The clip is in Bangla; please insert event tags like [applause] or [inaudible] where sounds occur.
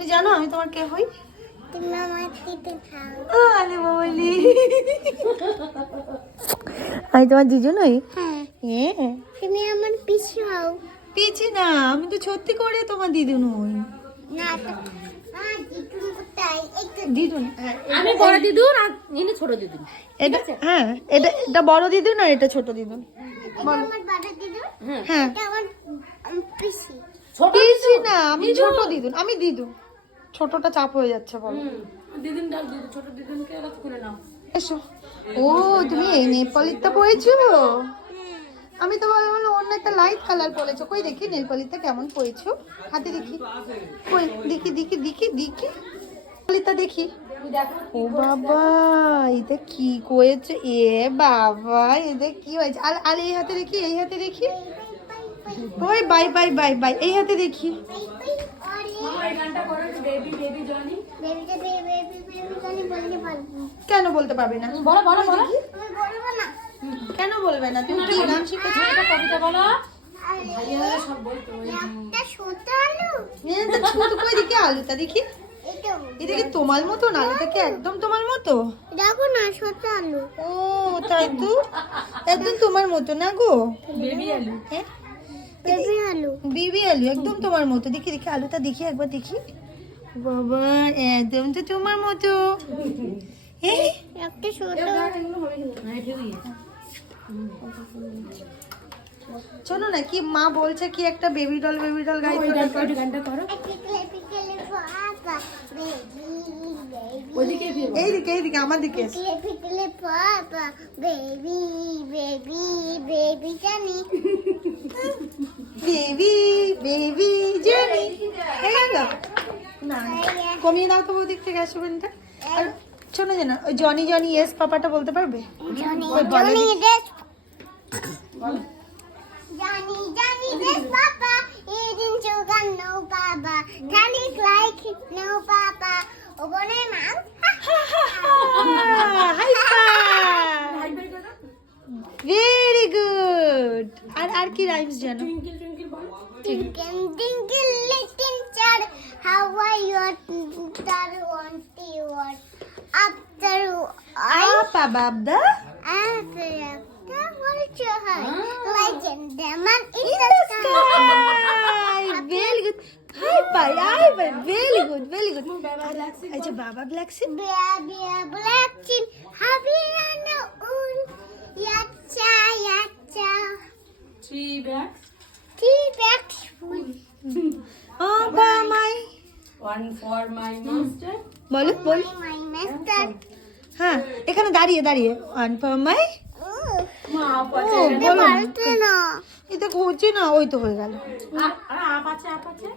তুমি জানো আমি তোমার কে হই? তুমি আমার দিদি খাও আরে আমি তোমার দুজন হই? হ্যাঁ। তুমি আমার পিছু হও। পিছি না আমি তো সত্যি করে তোমার দিদুন হই। না দিদুন কোথায়? এই তো দিদুন। হ্যাঁ আমি বড় দিদুন আর ইনি ছোট দিদুন। এটা হ্যাঁ এটা এটা বড় দিদুন আর এটা ছোট দিদুন। হ্যাঁ। ছোট না আমি ছোট দিদুন আমি দিদুন। ছোটটা চাপ হয়ে যাচ্ছে বলো। দিদুন ডাল দিদুন ছোট দিদুনকে আলাদা করে নাও। এসো। ও তুমি এই নেপালিটা পরেছো আমি তো ভাবলাম অন্য একটা লাইট কালার পরেছো কই দেখি নেলপালিটা কেমন পরেছো হাতে দেখি। কই দেখি দেখি দেখি দেখি। নেলপালিটা দেখি। ও বাবা এটা কি করেছ? এ বাবা এটা কি হয়েছে? আর আর এই হাতে দেখি এই হাতে দেখি। ওই বাই বাই বাই বাই এই হাতে দেখি। বেবি বেবি জনি বেবিটা বেবি বেবি জানি বলতে পারব কেন বলতে পারবে না? বলো বলো বলো। আমি বলব না। কেন বলবে না? তুমি কি গান শিখেছো? একটা কবিতা বলো। আরে সব বলতো একটা ছোট আলু। এটা ছোট করে দেখি আলুটা দেখি। এটা এটা কি তোমার মতো না? কি একদম তোমার মতো? দেখো না ছোট আলু। ও তাই তো? একদম তোমার মতো না গো? বেবি আলু। হ্যাঁ? বেবি আলু। বিবি আলু একদম তোমার মতো। দেখি দেখি আলুটা দেখি একবার দেখি। বাবা একদম তো তোমার মতো। এই, একটা ছোট। হ্যাঁ শোনো না কি মা বলছে কি একটা বেবি ডল বেবি ডল গাইতে গানটা করো। এইদিকে এইদিকে আমার দিকে। Baby baby baby Johny baby baby Johny না কমিয়ে দাও তো ওদিক থেকে আসো বেনটা। আর শোনো জানো ওই জনি জনি এস পাপাটা বলতে পারবে? ওই বলে জানি জানি পাপা চোগান নো বাবা লাইক নো বাবা ভেরি গুড আর আর কি রাইমস জানো টুইঙ্কেল টুইঙ্কেল বলো। twinkle, Star want you what? After I আপা বাবদা after after what you have legend man in in the the sky. sky [laughs] very good hi pie hi pie very good very good আচ্ছা বাবা black sheep Baby black chin, happy and un. one for my master বলো বল। হ্যাঁ এখানে দাঁড়িয়ে দাঁড়িয়ে। ওয়ান ফর মাই এটা হচ্ছে না। ওই তো হয়ে গেল। আপ আছে আপ আছে